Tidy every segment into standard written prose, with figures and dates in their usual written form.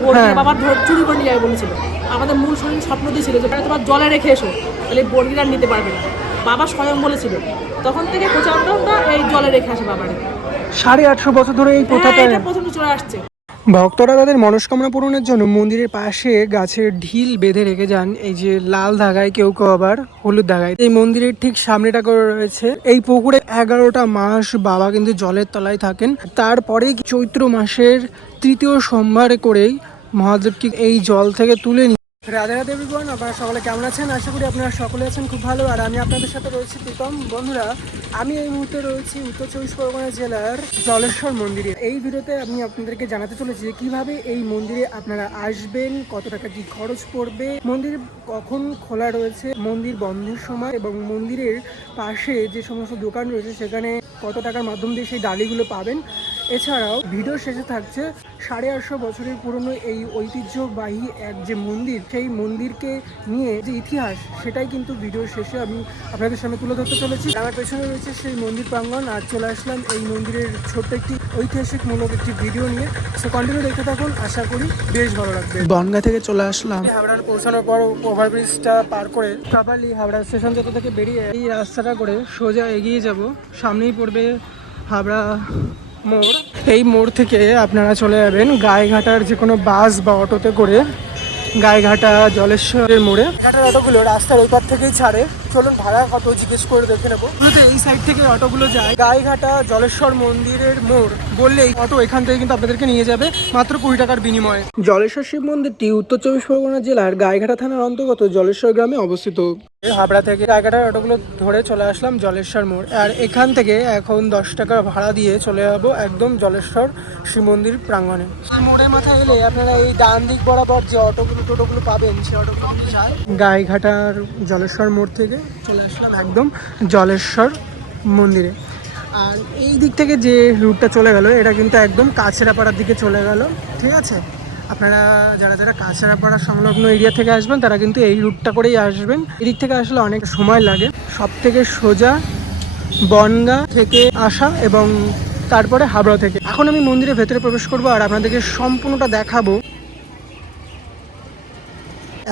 বর্গিরা বাবার চুরি করে নিয়ে যাবে বলেছিল। আমাদের মূল স্বপ্ন দিয়েছিল যে তোমার জলে রেখে এসো, তাহলে বর্গিরা নিতে পারবে না। বাবা স্বয়ং বলেছিল, তখন থেকে প্রচারণা এই জলে রেখে আসে বাবারে। 850 বছর ধরে এই প্রথাটা প্রথমে চলে আসছে। ভক্তরা তাদের মনস্কামনা পূরণের জন্য মন্দিরের পাশে গাছের ঢিল বেঁধে রেখে যান, এই যে লাল ধাগায়, কেউ কেউ আবার হলুদ ধাগায়। এই মন্দিরের ঠিক সামনেটা করে রয়েছে এই পুকুরে 11টা মাস বাবা কিন্তু জলের তলায় থাকেন। তারপরে চৈত্র মাসের 3য় সোমবার করেই মহাদেবকে এই জল থেকে তুলে নিয়ে। রাধে রাধে এভরিওয়ান, আপনারা সকলে কেমন আছেন? আশা করি আপনারা সকলে আছেন খুব ভালো। আর আমি আপনাদের সাথে রয়েছি প্রীতম। বন্ধুরা, আমি এই মুহূর্তে রয়েছি উত্তর 24 পরগনা জেলার জলেশ্বর মন্দিরে। এই ভিডিওতে আমি আপনাদেরকে জানাতে চলেছি যে কিভাবে এই মন্দিরে আপনারা আসবেন, কত টাকা কি খরচ পড়বে, মন্দির কখন খোলা রয়েছে, মন্দির বন্ধের সময়, এবং মন্দিরের পাশে যে সমস্ত দোকান রয়েছে সেখানে কত টাকার মাধ্যম দিয়ে সেই ডালিগুলো পাবেন। এছাড়াও ভিডিও শেষে থাকছে 850 বছরের পুরনো এই ঐতিহ্যবাহী এক যে মন্দির, সেই মন্দিরকে নিয়ে যে ইতিহাস, সেটাই কিন্তু ভিডিওর শেষে আমি আপনাদের সামনে তুলে ধরতে চলেছি। আমার পেছনে রয়েছে সেই মন্দির প্রাঙ্গণ। আর চলে আসলাম এই মন্দিরের ছোট্ট একটি ঐতিহাসিকমূলক একটি ভিডিও নিয়ে। সো কন্টিনিউ দেখতে থাকুন, আশা করি বেশ ভালো লাগবে। বনগা থেকে চলে আসলাম। হাওড়ার পৌঁছানোর পর ওভারব্রিজটা পার করে কাবালি হাওড়া স্টেশন যত থেকে বেরিয়ে এই রাস্তাটা করে সোজা এগিয়ে যাব। সামনেই পড়বে হাওড়া মোড়। এই মোড় থেকে আপনারা চলে যাবেন গায়েঘাটার যে কোনো বাস বা অটোতে করে গায়েঘাটা জলেশ্বরের মোড়ে। গায়েঘাটার অটোগুলো রাস্তার ওই পার থেকেই ছাড়ে। চলুন ভাড়া কত জিজ্ঞেস করে দেখে নেবো। এই সাইড থেকে অটোগুলো যায় গায়েঘাটা জলেশ্বর মন্দিরের মোড় বললেই অটো এখান থেকে কিন্তু আপনাদেরকে নিয়ে যাবে মাত্র 20 টাকার বিনিময়ে। জলেশ্বর শিব মন্দিরটি উত্তর 24 পরগনা জেলার গায়েঘাটা থানার অন্তর্গত জলেশ্বর গ্রামে অবস্থিত। হাবড়া থেকে গায়েঘাটার অটোগুলো ধরে চলে আসলাম জলেশ্বর মোড়। আর এখান থেকে এখন 10 টাকা ভাড়া দিয়ে চলে যাবো একদম জলেশ্বর শিব মন্দির প্রাঙ্গণে। মোড়ের মাথায় এলে আপনারা এই ডান দিক বরাবর যে টোটোগুলো পাবেন, সেই অটোগুলো গায়েঘাটার জলেশ্বর মোড় থেকে চলে আসলাম একদম জলেশ্বর মন্দিরে। আর এই দিক থেকে যে রুটটা চলে গেল, এটা কিন্তু একদম কাছেরাপাড়ার দিকে চলে গেল। ঠিক আছে, আপনারা যারা যারা কাছেরাপাড়া সংলগ্ন এরিয়া থেকে আসবেন তারা কিন্তু এই রুটটা করেই আসবেন। এদিক থেকে আসলে অনেক সময় লাগে। সব থেকে সোজা বনগা থেকে আসা এবং তারপরে হাবড়া থেকে। এখন আমি মন্দিরের ভেতরে প্রবেশ করবো আর আপনাদেরকে সম্পূর্ণটা দেখাবো।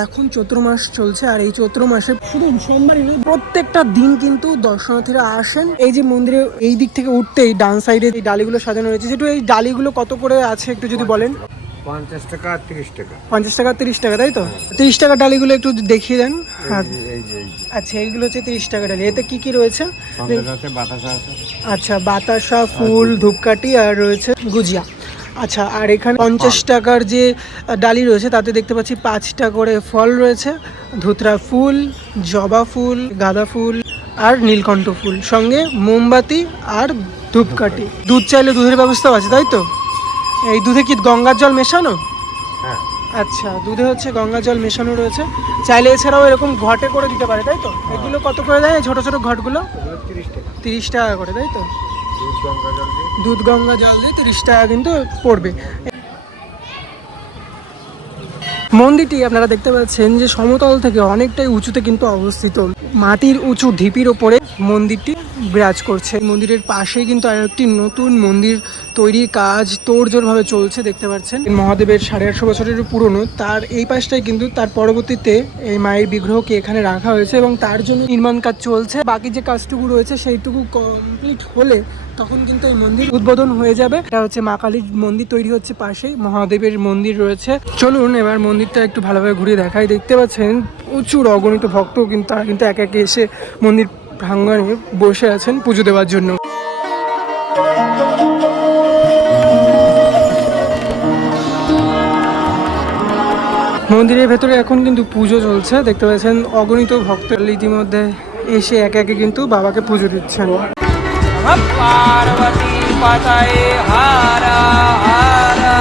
এখন চৈত্র মাস চলছে আর এই চৈত্র মাসে শুধু সোমবারই নয়, প্রত্যেকটা দিন কিন্তু দর্শনার্থীরা আসেন। এই যে মন্দিরে এই দিক থেকে উঠতেই ডান সাইডে এই ডালিগুলো সাজানো রয়েছে। যেটু এই ডালিগুলো কত করে আছে একটু যদি বলেন। 50 টাকা 30 টাকা। 50 টাকা 30 টাকা, তাই তো? 30 টাকা ডালিগুলো একটু দেখিয়ে দেন। আচ্ছা, এইগুলো হচ্ছে 30 টাকা ডালি। এতে কি কি রয়েছে? আচ্ছা, বাতাসা, ফুল, ধূপকাঠি আর রয়েছে গুজিয়া। আচ্ছা, আর এখানে 50 টাকার যে ডালি রয়েছে তাতে দেখতে পাচ্ছি 5টা করে ফল রয়েছে, ধুতরা ফুল, জবা ফুল, গাঁদা ফুল আর নীলকণ্ঠ ফুল, সঙ্গে মোমবাতি আর ধূপকাঠি। দুধ চাইলে দুধের ব্যবস্থাও আছে, তাই তো? এই দুধে কি গঙ্গার জল মেশানো? হ্যাঁ। আচ্ছা, দুধে হচ্ছে গঙ্গা জল মেশানো রয়েছে। চাইলে এছাড়াও এরকম ঘটে করে দিতে পারে, তাই তো? এগুলো কত করে দেয় ছোট ছোট ঘটগুলো? 30 টাকা করে, তাই তো? দুধ গঙ্গা জল দিয়ে 30 টাকা কিন্তু পড়বে। মন্দিরটি আপনারা দেখতে পাচ্ছেন যে সমতল থেকে অনেকটাই উঁচুতে কিন্তু অবস্থিত। মাটির উঁচু ঢিপির ওপরে মন্দিরটি বিরাজ করছে। মন্দিরের পাশেই কিন্তু আরেকটি নতুন মন্দির তৈরির কাজ তোড়জোড়ভাবে চলছে, দেখতে পাচ্ছেন। মহাদেবের 850 বছরের পুরনো। তার এই পাশটাই কিন্তু তার পরবর্তীতে এই মায়ের বিগ্রহকে এখানে রাখা হয়েছে এবং তার জন্য নির্মাণ কাজ চলছে। বাকি যে কাজটুকু রয়েছে সেইটুকু কমপ্লিট হলে তখন কিন্তু এই মন্দির উদ্বোধন হয়ে যাবে। এটা হচ্ছে মা কালীর মন্দির তৈরি হচ্ছে, পাশেই মহাদেবের মন্দির রয়েছে। চলুন এবার মন্দিরটা একটু ভালোভাবে ঘুরে দেখাই। দেখতে পাচ্ছেন প্রচুর অগণিত ভক্ত কিন্তু তারা কিন্তু একে একে এসে মন্দির প্রাঙ্গণে বসে আছেন পুজো দেওয়ার জন্য। মন্দিরের ভেতরে এখন কিন্তু পুজো চলছে, দেখতে পাচ্ছেন অগণিত ভক্ত ইতিমধ্যে এসে একে একে কিন্তু বাবাকে পুজো দিচ্ছেন। পার্বতী পাতায়ে হারা হারা।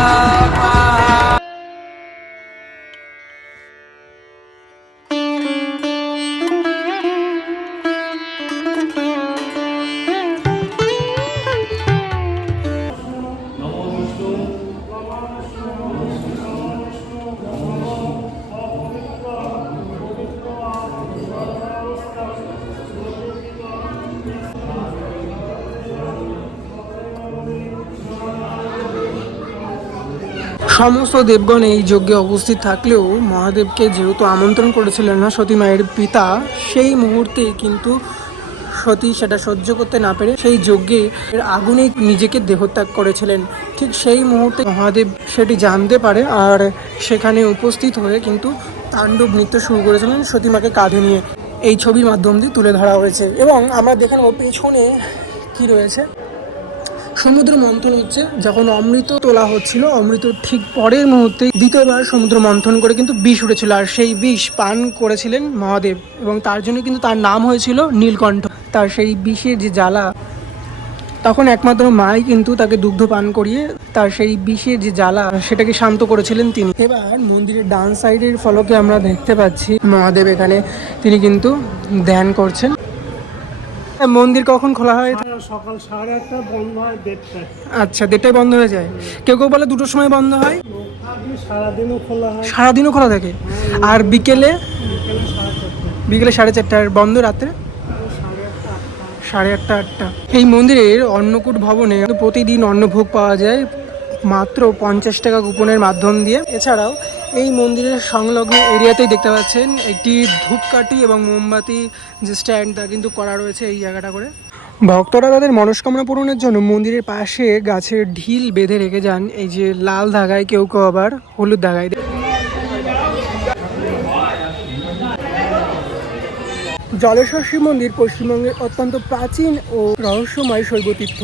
সমস্ত দেবগণ এই যজ্ঞে উপস্থিত থাকলেও মহাদেবকে যেহেতু আমন্ত্রণ করেছিলেন না সতী মায়ের পিতা, সেই মুহূর্তে কিন্তু সতী সেটা সহ্য করতে না পেরে সেই যজ্ঞে আগুনে নিজেকে দেহত্যাগ করেছিলেন। ঠিক সেই মুহূর্তে মহাদেব সেটি জানতে পারে আর সেখানে উপস্থিত হয়ে কিন্তু তাণ্ডব নৃত্য শুরু করেছিলেন সতীমাকে কাঁধে নিয়ে। এই ছবির মাধ্যম দিয়ে তুলে ধরা হয়েছে এবং আমরা দেখে নেব পেছনে কি রয়েছে। সমুদ্র মন্থন হচ্ছে, যখন অমৃত তোলা হচ্ছিল অমৃত ঠিক পরের মুহূর্তে দ্বিতীয়বার সমুদ্র মন্থন করে কিন্তু বিষ উঠেছিল আর সেই বিষ পান করেছিলেন মহাদেব এবং তার জন্য কিন্তু তার নাম হয়েছিল নীলকণ্ঠ। তার সেই বিষের যে জ্বালা, তখন একমাত্র মাই কিন্তু তাকে দুগ্ধ পান করিয়ে তার সেই বিষের যে জ্বালা সেটাকে শান্ত করেছিলেন তিনি। এবার মন্দিরের ডান সাইডের ফলকে আমরা দেখতে পাচ্ছি মহাদেব এখানে তিনি কিন্তু ধ্যান করছেন। মন্দির কখন খোলা হয়? সকাল 8:30 বন্ধ হয় 1:30টায়। আচ্ছা, 1:30টায় বন্ধ হয়ে যায়। কেউ কেউ বলে 2টোর সময় বন্ধ হয়। সারাদিনও খোলা হয়, সারাদিনও খোলা থাকে। আর বিকেলে? বিকেলে 4:30টায়। বন্ধ রাত্রে 8:30, 8টা। এই মন্দিরের অন্নকূট ভবনে প্রতিদিন অন্নভোগ পাওয়া যায় মাত্র 50 টাকা কুপনের মাধ্যম দিয়ে। এছাড়াও এই মন্দিরের সংলগ্ন এরিয়াতেই দেখতে পাচ্ছেন একটি ধূপকাঠি এবং মোমবাতি যে স্ট্যান্ড তা কিন্তু করা রয়েছে এই জায়গাটা করে। ভক্তরা তাদের মনস্কামনা পূরণের জন্য মন্দিরের পাশে গাছের ঢিল বেঁধে রেখে যান, এই যে লাল ধাগায়, কেউ কেউ আবার হলুদ ধাগায়। জলেশ্বর শিব মন্দির পশ্চিমবঙ্গের অত্যন্ত প্রাচীন ও রহস্যময় শৈবতীর্থ।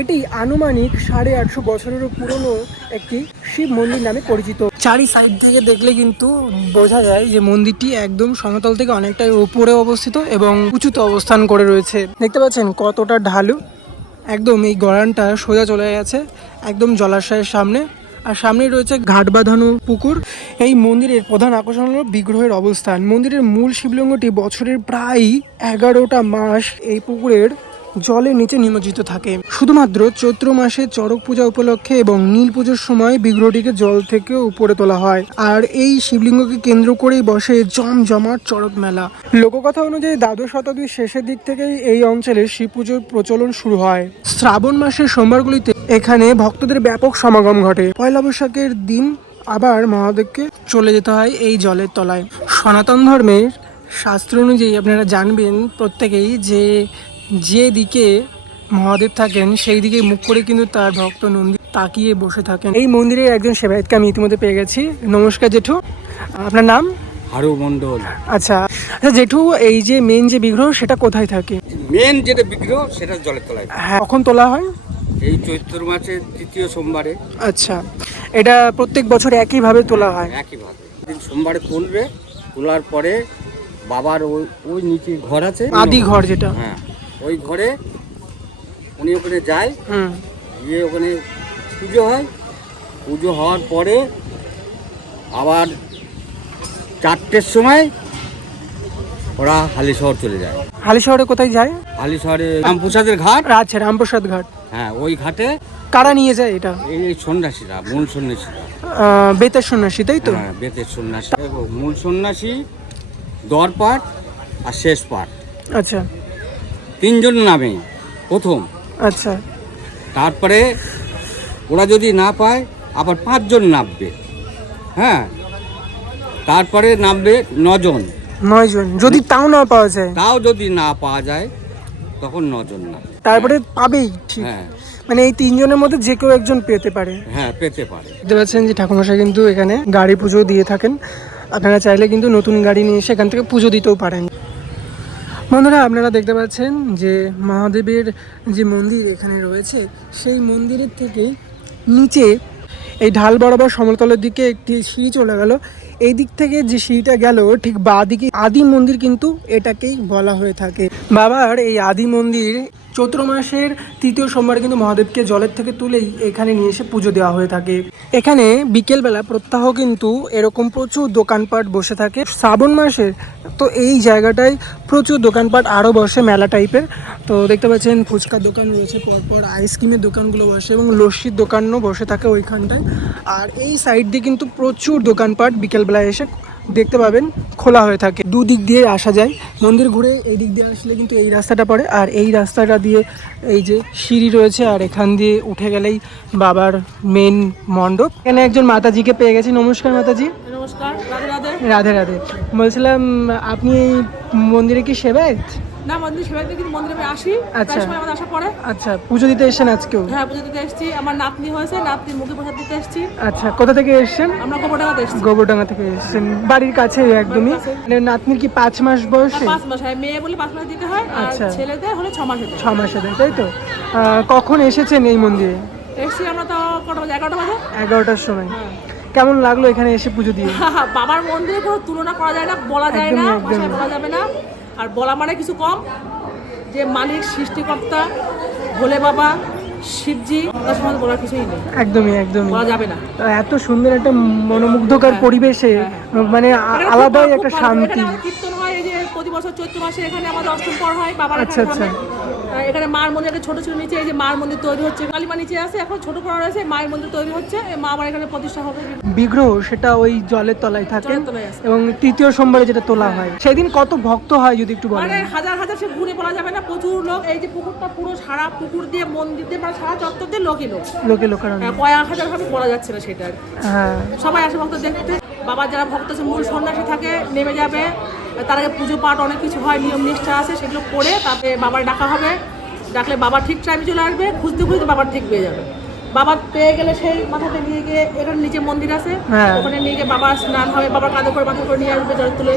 এটি আনুমানিক 850 বছরেরও পুরনো একটি শিব মন্দির নামে পরিচিত। চারি সাইড থেকে দেখলে কিন্তু বোঝা যায় যে মন্দিরটি একদম সমতল থেকে অনেকটাই উপরে অবস্থিত এবং উঁচুতে অবস্থান করে রয়েছে। দেখতে পাচ্ছেন কতটা ঢালু, একদম এই গড়ানটা সোজা চলে গেছে একদম জলাশয়ের সামনে, আর সামনেই রয়েছে ঘাট বাঁধানো পুকুর। এই মন্দিরের প্রধান আকর্ষণ হলো বিগ্রহের অবস্থান। মন্দিরের মূল শিবলিঙ্গটি বছরের প্রায় 11টা মাস এই পুকুরের জলের নিচে নিমজ্জিত থাকে। শুধুমাত্র চৈত্র মাসে চড়ক পূজা উপলক্ষে এবং নীল পুজোর সময় বিগ্রহটিকে জল থেকে উপরে তোলা হয়। আর এই শিবলিঙ্গকে কেন্দ্র করেই বসে জমজমাট চড়ক মেলা। লোককথা অনুযায়ী দ্বাদশ শতাব্দীর শেষের দিক থেকেই এই অঞ্চলে শিব পুজোর প্রচলন শুরু হয়। শ্রাবণ মাসের সোমবারগুলিতে এখানে ভক্তদের ব্যাপক সমাগম ঘটে। পয়লা বৈশাখের দিন আবার মহাদেবকে চলে যেতে হয় এই জলের তলায়। সনাতন ধর্মের শাস্ত্র অনুযায়ী আপনারা জানবেন প্রত্যেকেই যে দিকে মহাদেব থাকেন সেই দিকে মুখ করে কিন্তু তার ভক্ত নন্দী তাকিয়ে বসে থাকেন। এই মন্দিরের একজন সেবায়তকে আমি ইতিমধ্যে পেয়ে গেছি। নমস্কার জেঠু, আপনার নাম? হারু মণ্ডল। আচ্ছা আচ্ছা জেঠু, এই যে মেন যে বিগ্রহ সেটা কোথায় থাকে? মেন যেটা বিগ্রহ সেটা জলের তলায়। হ্যাঁ, কখন তোলা হয়? এই চৈত্র মাসের 3য় সোমবারে। আচ্ছা, এটা প্রত্যেক বছর একইভাবে তোলা হয়? একইভাবে দিন সোমবারে তুলবে, তোলার পরে বাবার ওই নিচে ঘর আছে, আদি ঘর যেটা, হ্যাঁ ওই ঘরে উনি ওখানে যায়, গিয়ে ওখানে পুজো হয়। পুজো হওয়ার পরে আবার 4টের সময় ওরা হালিশহর চলে যায়। হালিশহরে কোথায় যায়? হালিশহরে রামপ্রসাদের ঘাট। আচ্ছা, রামপ্রসাদ ঘাট। হ্যাঁ, ওই ঘাটে। কারা নিয়ে যায় এটা? এই সন্ন্যাসীরা, মূল সন্ন্যাসীরা। বেতের সন্ন্যাসী, তাই তো? হ্যাঁ, বেতের সন্ন্যাসী। মূল সন্ন্যাসী, দর পাঠ আর শেষ পাঠ। আচ্ছা, 3জন নামে প্রথম। আচ্ছা, তারপরে ওরা যদি না পায় আবার 5জন নামবে। হ্যাঁ, তারপরে নামবে 9জন। 9জন যদি তাও না পাওয়া যায়? তাও যদি না পাওয়া যায় তখন 9জন না, তারপরে পাবেই। ঠিক, হ্যাঁ মানে এই 3জনের মধ্যে যে কেউ একজন পেতে পারে। হ্যাঁ, পেতে পারে। দেখতে পাচ্ছেন যে ঠাকুরমশাই কিন্তু এখানে গাড়ি পুজো দিয়ে থাকেন। আপনারা চাইলে কিন্তু নতুন গাড়ি নিয়ে এসে এখান থেকে পুজো দিতেও পারেন। বন্ধুরা, আপনারা দেখতে পাচ্ছেন যে মহাদেবের যে মন্দির এখানে রয়েছে সেই মন্দিরের থেকে নিচে এই ঢাল বরাবর সমতলের দিকে একটি সিঁড়ি চলে গেল। এই দিক থেকে যে সিঁড়িটা গেল ঠিক বাঁ দিকে আদি মন্দির কিন্তু এটাকেই বলা হয়ে থাকে। বাবার এই আদি মন্দির চৈত্র মাসের 3য় সোমবারে কিন্তু মহাদেবকে জলের থেকে তুলেই এখানে নিয়ে এসে পুজো দেওয়া হয়ে থাকে। এখানে বিকেলবেলা প্রত্যহ কিন্তু এরকম প্রচুর দোকানপাট বসে থাকে। শ্রাবণ মাসের তো এই জায়গাটায় প্রচুর দোকানপাট আরও বসে, মেলা টাইপের। তো দেখতে পাচ্ছেন ফুচকার দোকান রয়েছে, পরপর আইসক্রিমের দোকানগুলো বসে এবং লস্যির দোকানও বসে থাকে ওইখানটায়। আর এই সাইড দিয়ে কিন্তু প্রচুর দোকানপাট বিকেলবেলায় এসে দেখতে পাবেন খোলা হয়ে থাকে, দুদিক দিয়ে আসা যায়। মন্দির ঘুরে এই দিক দিয়ে আসলে কিন্তু এই রাস্তাটা পড়ে, আর এই রাস্তাটা দিয়ে এই যে সিঁড়ি রয়েছে, আর এখান দিয়ে উঠে গেলেই বাবার মেন মণ্ডপ। এখানে একজন মাতাজিকে পেয়ে গেছি। নমস্কার মাতাজি। নমস্কার, রাধে রাধে। রাধে রাধে। বলছিলাম আপনি এই মন্দিরে কি সেবায়ত? না, মন্দির সেবাইতে কিন্তু মন্দিরে আমি আসি, আচ্ছা। প্রায় সময় আমাদের আসা পড়ে। আচ্ছা, পুজো দিতে এসেছেন আজকেও? হ্যাঁ, পুজো দিতে এসেছি। আমার নাতনি হয়েছে, নাতনির মুখে প্রসাদ দিতে এসেছি। আচ্ছা, কোথা থেকে এসেছেন? আমরা গোবরডাঙ্গাতে এসেছি। গোবরডাঙ্গা থেকে এসেছেন, বাড়ির কাছে একদমই। কাছে। মানে নাতনির কি 5 মাস বয়সে? 5 মাস হয়, মেয়ে বলে 5 মাস দিতে হয়, আর আচ্ছা। ছেলেদের হলে 6 মাস হতে 6 মাসে দেয়, তাই তো? কখন এসেছেন এই মন্দিরে? এসছি আমরা তো কটা বাজে, 11টা বাজে। 11টার সময়। হ্যাঁ। কেমন লাগলো এখানে এসে পুজো দিয়ে? বাবার মন্দিরে কোনো তুলনা করা যায় না, বলা যায় না, একদমই, ভাষায় একদমই। বলা যাবে না। আর বলা মানে কিছু কম, যে মালিক সৃষ্টিকর্তা ভোলে বাবা শিবজি, তার সম্বন্ধে বলার কিছুই নেই, একদমই একদমই বলা যাবে না। এত সুন্দর একটা মনোমুগ্ধকর পরিবেশে, মানে এখানে আলাদাই খুব একটা ভালো, শান্তি। এখানে আমাদের কীর্তন হয়, এই যে প্রতি বছর চৈত্র মাসে এখানে আমাদের অষ্টম পর হয় বাবার আচ্ছা, এখানে আচ্ছা। ধামে। এখানে মার মন্দির একটা ছোট ছিল, নিচে এই যে মার মন্দির তৈরি হচ্ছে, কালীমা নিচে আছে, এখন ছোট করা রয়েছে, মায়ের মন্দির তৈরি হচ্ছে, এই মা আবার এখানে প্রতিষ্ঠা হবে। বিগ্রহ সেটা ওই জলের তলায় থাকে, জলের তলায় আছে। এবং তৃতীয় সোমবারে যেটা তোলা হয়। সেদিন কত ভক্ত হয় যদি একটু বলেন? মানে হাজার হাজার, সে ঘুরে বলা যাবে না, প্রচুর লোক। এই যে পুকুরটা পুরো সারা পুকুর দিয়ে মন্দির দিয়ে মানে সারা চত্বর দিয়ে লোকই লোক, লোকে লোকারণ্য। কয়েক হাজার ভাবে বলা যাচ্ছে না সেটা। হ্যাঁ, সবাই আসে ভক্ত দেখতে। বাবার যারা ভক্ত আছে, মূল সন্ন্যাসী থাকে, নেমে যাবে, তার আগে পুজো পাঠ অনেক কিছু হয়, নিয়ম নিষ্ঠা আছে, সেগুলো করে তাতে বাবার ডাকা হবে। ডাকলে বাবা ঠিক টাইমে চলে আসবে, খুঁজতে খুঁজতে বাবার ঠিক পেয়ে যাবে। বাবা পেয়ে গেলে সেই মাথাতে নিয়ে গিয়ে, এখানে নিচে মন্দির আছে, হ্যাঁ। ওখানে নিয়ে গিয়ে বাবার স্নান হবে, বাবার কাঁধে করে মাথা করে নিয়ে আসবে, জল তুলে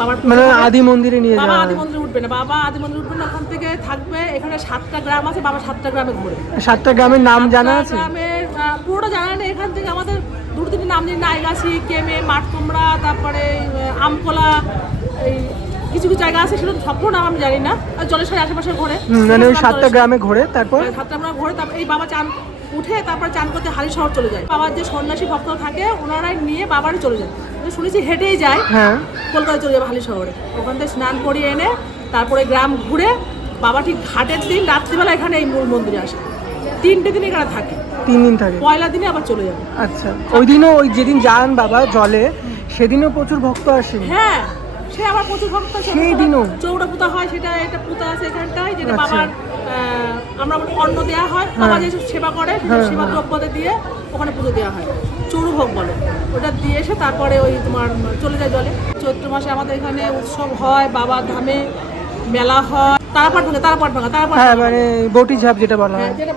বাবার পুজো মানে হবে। আদি মন্দিরে নিয়ে বাবা যাওয়া আদি হয়। মন্দিরে উঠবে না, বাবা আদি মন্দিরে উঠবে না, ওখান থেকে থাকবে। এখানে 7টা গ্রাম আছে, বাবা 7টা গ্রামে ঘুরে। 7টা গ্রামের নাম জানা আছে? গ্রামের পুরোটা জানা নেই, এখান থেকে আমাদের 2-3 নাম নেই, নাইগাছি, কেমে, মাঠকুমড়া, তারপরে আমকোলা, এই কিছু কিছু জায়গা আছে, সেটা সব নাম আমি জানি না। আর জলেশ্বরের আশেপাশে ঘোরে, মানে ওই 7টা গ্রামে ঘোরে, তারপর 7টা আমরা ঘোরে। তারপর এই বাবা চান উঠে তারপর চান করতে হালি শহর চলে যায়। বাবার যে সন্ন্যাসী ভক্ত থাকে, ওনারাই নিয়ে বাবারই চলে যায়। আমি শুনেছি হেঁটেই যায়, হ্যাঁ, কলকাতায় চলে যাবে হালি শহরে, ওখান থেকে স্নান করিয়ে এনে তারপরে গ্রাম ঘুরে বাবা ঠিক ঘাটের দিন রাত্রিবেলা এখানে এই মূল মন্দিরে আসে। 3টে দিন এখানে থাকে, 3 দিন থাকে। পয়লা দিনে আবার চলে যাবে। আচ্ছা, ওই দিনও ওই যেদিন যান বাবা জলে, সেদিনও প্রচুর ভক্ত আসেন? হ্যাঁ, সে আবার প্রচুর ভক্ত আছে। সেই দিনও? চৌড়া পুঁতা হয়, সেটা এটা পুঁতা আছে এখানটায়, যেটা আচ্ছা। বাবার আমরা অন্ন দেওয়া হয়, বাবা যেসব সেবা করে সেসব সেবা দ্রব্যতে দিয়ে ওখানে পুজো দেওয়া হয়, চড়ু ভোগ বলে। ওটা দিয়ে এসে তারপরে ওই তোমার চলে যায় জলে। চৈত্র মাসে আমাদের এখানে উৎসব হয়, বাবার ধামে মেলা হয়, তারাপাট ভাঙা। হ্যাঁ, মানে বটি ঝাপ যেটা বলা হয়। হ্যাঁ, যেটা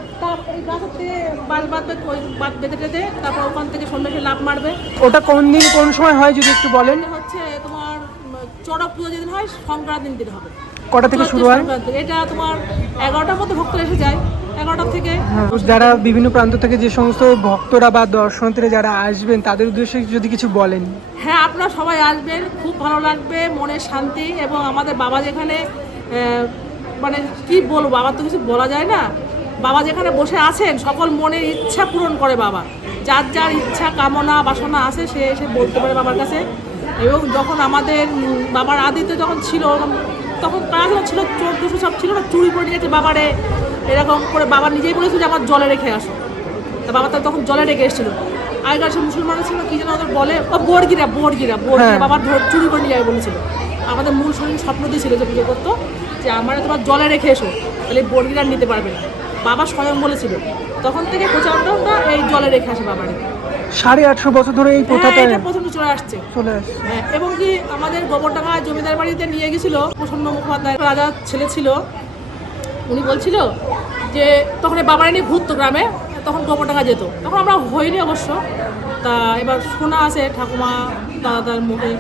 এই গাছের থেকে বাঁধ বেঁধে তারপর ওখান থেকে সন্ন্যাসী লাভ মারবে। ওটা কোন দিন কোন সময় হয় যদি একটু বলেন? এটা হচ্ছে তোমার চড়ক পুজো যেদিন হয়, সংক্রান্তির দিন হবে। কটা থেকে শুরু হয়? এটা তোমার 11টার মধ্যে ভক্ত এসে যায়, 11টা থেকে। হ্যাঁ, যারা বিভিন্ন প্রান্ত থেকে যে সমস্ত ভক্তরা বা দর্শনার্থীরা যারা আসবেন, তাদের উদ্দেশ্যে যদি কিছু বলেন। হ্যাঁ, আপনারা সবাই আসবেন, খুব ভালো লাগবে, মনের শান্তি। এবং আমাদের বাবা যেখানে মানে কি বলবো, বাবার তো কিছু বলা যায় না। বাবা যেখানে বসে আছেন, সকল মনের ইচ্ছা পূরণ করে বাবা। যার যার ইচ্ছা কামনা বাসনা আছে, সে এসে বলতে পারে বাবার কাছে। এবং যখন আমাদের বাবার আদিতে যখন ছিল, তখন কারা ছিল 1400 সব ছিল না, চুরি করে নিয়ে গেছে বাবারে, এরকম করে বাবা নিজেই বলেছিল যে আমার জলে রেখে আসো। তা বাবা তো তখন জলে রেখে এসেছিল। আগেকার সে মুসলমান ছিল, কি যেন ওদের বলে, বর্গিরা বাবার চুরি করে নিয়ে যাবে বলেছিল। আমাদের মূল স্বপ্ন দিয়েছিল যে পুজো করতো, যে আমার তোমার জলে রেখে এসো, তাহলে বর্গিরা নিতে পারবে না। বাবা স্বয়ং বলেছিল, তখন থেকে প্রচারণটা এই জলে রেখে আসে বাবারে। 850 বছর ধরে এই প্রথাটা এটা প্রথমে চলে আসছে। হ্যাঁ, এবং কি আমাদের গোবরডাঙ্গা জমিদার বাড়িতে নিয়ে গেছিল প্রসন্ন মুখোপাধ্যায়, রাজার ছেলে ছিল। উনি বলছিল যে তখন বাবারে নিয়ে ঘুরতো গ্রামে, তখন গোবরডাঙ্গা যেত, তখন আমরা হইনি অবশ্য। তা এবার শোনা আছে ঠাকুমা দাদার মুখে,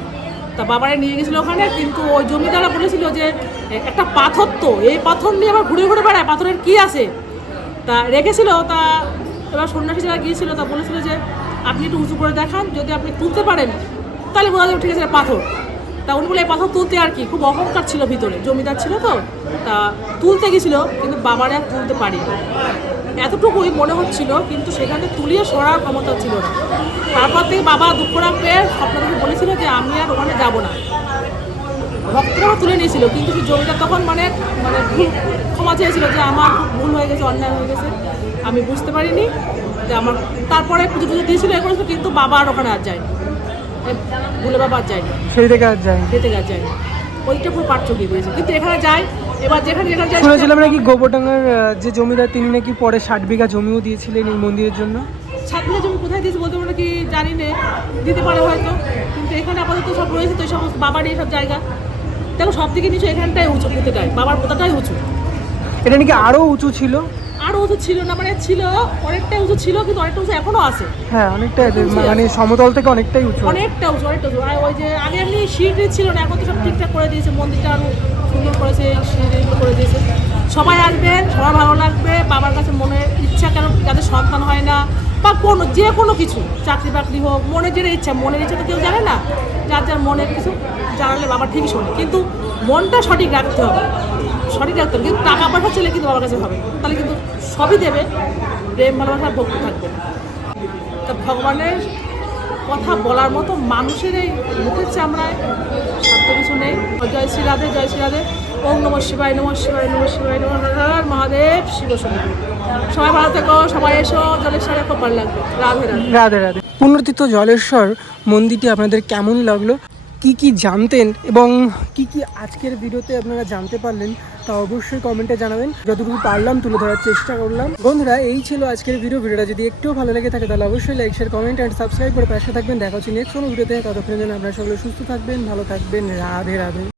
তা বাবারে নিয়ে গেছিলো ওখানে। কিন্তু ওই জমিদাররা বলেছিল যে একটা পাথর, তো এই পাথর নিয়ে আবার ঘুরে ঘুরে বেড়ায়, পাথরের কী আছে, তা রেখেছিল। তা এবার সন্ন্যাসী যারা গিয়েছিল, তা বলেছিল যে আপনি একটু উঁচু করে দেখান, যদি আপনি তুলতে পারেন তাহলে বোঝা যাবে ঠিক আছে পাথর। তা উনি বলে এই পাথর তুলতে আর কি, খুব অহংকার ছিল ভিতরে, জমিদার ছিল তো। তা তুলতে গেছিলো, কিন্তু বাবারে আর তুলতে পারিনি, এতটুকুই মনে হচ্ছিল, কিন্তু সেখানে তুলিয়ে সরার ক্ষমতা ছিল না। তারপর থেকে বাবা দুঃখ পেয়ে স্বপ্ন দেখে বলেছিল যে আমি আর ওখানে যাব না। ভক্তরাও তুলে নিয়েছিল, কিন্তু সেই জমিদার তখন মানে ক্ষমা চেয়েছিল যে আমার খুব ভুল হয়ে গেছে, অন্যায় হয়ে গেছে, আমি বুঝতে পারিনি। যে আমার তারপরে পুজো দিয়েছিল, এ করেছিল, কিন্তু বাবা আর ওখানে আর যায়নি। ভুলে বাবা আর যায় না, সেই থেকে আর যায় খেতে গাছ যায় না, ওইটা পুরো পাট চকিয়ে দিয়েছে। কিন্তু এখানে যায়, এবার যেখানে যেখানে যায় শুনেছিলাম নাকি গোবরডাঙ্গার যে জমিদার তিনি নাকি পরে 60 বিঘা জমিও দিয়েছিলেন এই মন্দিরের জন্য। 7 বিঘা জমি কোথায় দিয়েছে বলতে পারবো কি জানি না, দিতে পারে হয়তো, কিন্তু এখানে আপাতত সব রয়েছে তো এই সমস্ত বাবার এইসব জায়গা। দেখো সব থেকে নিচু এখানটাই উঁচু, পোতাটাই বাবার পোতাটাই উঁচু। এটা নাকি আরো উঁচু ছিল। আরও উঁচু ছিল না, মানে ছিল অনেকটাই উঁচু ছিল, কিন্তু অনেকটা উঁচু এখনো আছে, হ্যাঁ অনেকটা মানে সমতল থেকে অনেকটাই উঁচু। অনেকটা উঁচু, অনেকটা উঁচু। আর ওই যে আগে এমনি সিঁড়ি ছিল না, এখন তো সব ঠিকঠাক করে দিয়েছে, মন্দিরটা আরও সুন্দর করেছে, সিঁড়িগুলো করে দিয়েছে। সবাই আসবেন, সবার ভালো লাগবে। বাবার কাছে মনের ইচ্ছা, কেন যাদের সন্তান হয় না বা কোনো যে কোনো কিছু, চাকরি বাকরি হোক, মনের যেটা ইচ্ছা, মনের ইচ্ছা তো কেউ জানে না, যার যার মনের কিছু জানালে বাবা ঠিকই শোনে, কিন্তু মনটা সঠিক রাখতে হবে, সঠিক রাখতে হবে। কিন্তু টাকা পয়সা চলে কিন্তু বাবার কাছে হবে, তাহলে কিন্তু সবই দেবে, প্রেম ভালোবাসার ভক্তি থাকবে। তা ভগবানের কথা বলার মতো মানুষের এই মুখের চামড়ায় সাধ্য কিছু নেই। জয় শ্রী রাধে, জয় শ্রী রাধে। ওম নমঃ শিবায়, নমঃ শিবায়, নমঃ শিবায়, নমঃ হর হর মহাদেব, শিব শম্ভু। সবাই ভালো থেকো, সবাই এসো, জলেশ্বরে খুব ভালো লাগবে। রাধে রাধে। রাধে রাধে। পুনর্তীর্থ জলেশ্বর মন্দিরটি আপনাদের কেমন লাগলো, কি কি জানতেন এবং কি কি আজকের ভিডিওতে আপনারা জানতে পারলেন তা অবশ্যই কমেন্টে জানাবেন। যতটুকু পারলাম তুলে ধরার চেষ্টা করলাম। বন্ধুরা এই ছিল আজকের ভিডিওটা যদি একটু ভালো লেগে থাকে তাহলে অবশ্যই like, share, comment and subscribe করে পাশে থাকবেন। দেখা হচ্ছে নেক্সট কোনো ভিডিওতে। ততক্ষণের জন্য আপনারা সকলে সুস্থ থাকবেন, ভালো থাকবেন। রাধে রাধে।